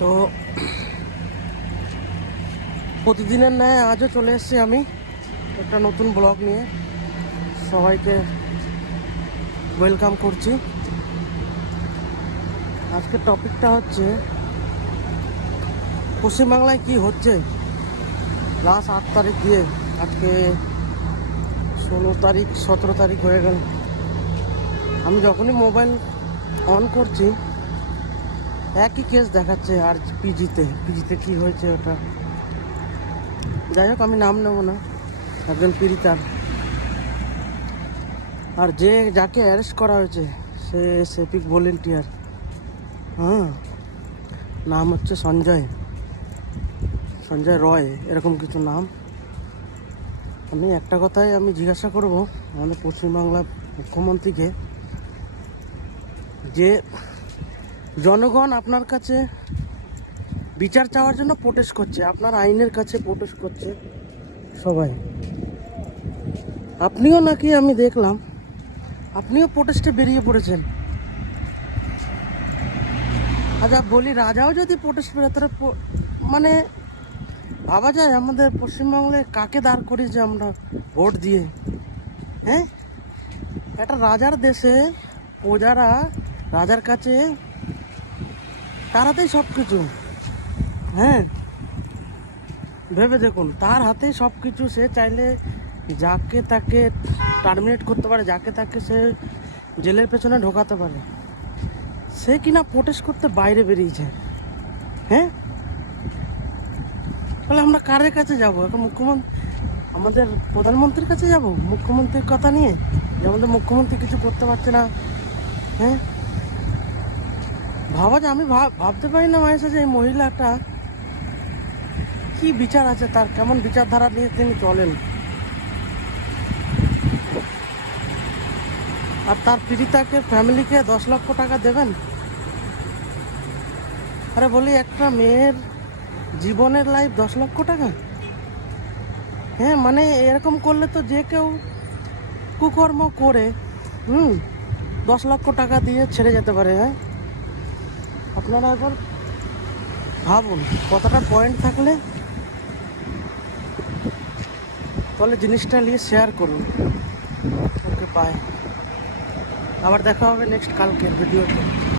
তো প্রতিদিনের ন্যায় আজও চলে এসেছি আমি একটা নতুন ব্লগ নিয়ে। সবাইকে ওয়েলকাম করছি। আজকের টপিকটা হচ্ছে পশ্চিমবাংলায় কি হচ্ছে লাস্ট 8 তারিখ দিয়ে আজকে 16 তারিখ 17 তারিখ হয়ে গেল। আমি যখনই মোবাইল অন করছি একই কেস দেখাচ্ছে। আর পিজিতে কি হয়েছে ওটা যাই হোক, আমি নাম নেব না। একজন পীড়িতার, আর যাকে অ্যারেস্ট করা হয়েছে সে সেপিক ভলেন্টিয়ার। নাম হচ্ছে সঞ্জয় রয়, এরকম কিছু নাম। আমি একটা কথাই জিজ্ঞাসা করব আমাদের পশ্চিমবাংলার মুখ্যমন্ত্রীকে, যে জনগণ আপনার কাছে বিচার চাওয়ার জন্য প্রোটেস্ট করছে, আপনার আইনের কাছে প্রোটেস্ট করছে সবাই। আপনিও নাকি আমি দেখলাম আপনিও প্রোটেস্টে বেরিয়ে পড়েছেন। আচ্ছা বলি, রাজাও যদি প্রোটেস্ট করে তাহলে মানে ভাবা যায় আমাদের পশ্চিমবাংলায় কাকে দাঁড় করিয়েছে আমরা ভোট দিয়ে? হ্যাঁ, একটা রাজার দেশে প্রজারা রাজার কাছে তার হাতেই সব কিছু। হ্যাঁ, ভেবে দেখুন, তার হাতেই সব কিছু। সে চাইলে যাকে তাকে টার্মিনেট করতে পারে, যাকে তাকে সে জেলের পেছনে ঢোকাতে পারে। সে কিনা প্রোটেস্ট করতে বাইরে বেরিয়েছে। হ্যাঁ, তাহলে আমরা কারের কাছে যাব? এখন মুখ্যমন্ত্রী, আমাদের প্রধানমন্ত্রীর কাছে যাব মুখ্যমন্ত্রীর কথা নিয়ে, যে আমাদের মুখ্যমন্ত্রী কিছু করতে পারছে না? হ্যাঁ, ভাবা যায়। আমি ভাবতে পারি না মায়ের সাথে এই মহিলাটা কি বিচার আছে তার, কেমন বিচারধারা নিয়ে তিনি চলেন। আর তার পীড়িতাকে ফ্যামিলিকে 10 লক্ষ টাকা দেবেন? আরে বলি, একটা মেয়ের জীবনের লাইফ 10 লক্ষ টাকা? হ্যাঁ, মানে এরকম করলে তো যে কেউ কুকর্ম করে 10 লক্ষ টাকা দিয়ে ছেড়ে যেতে পারে। হ্যাঁ, আপনারা একবার ভাবুন, কতটা পয়েন্ট থাকলে তাহলে জিনিসটা নিয়ে শেয়ার করুন। ওকে, বাই। আবার দেখা হবে নেক্সট কালকের ভিডিওতে।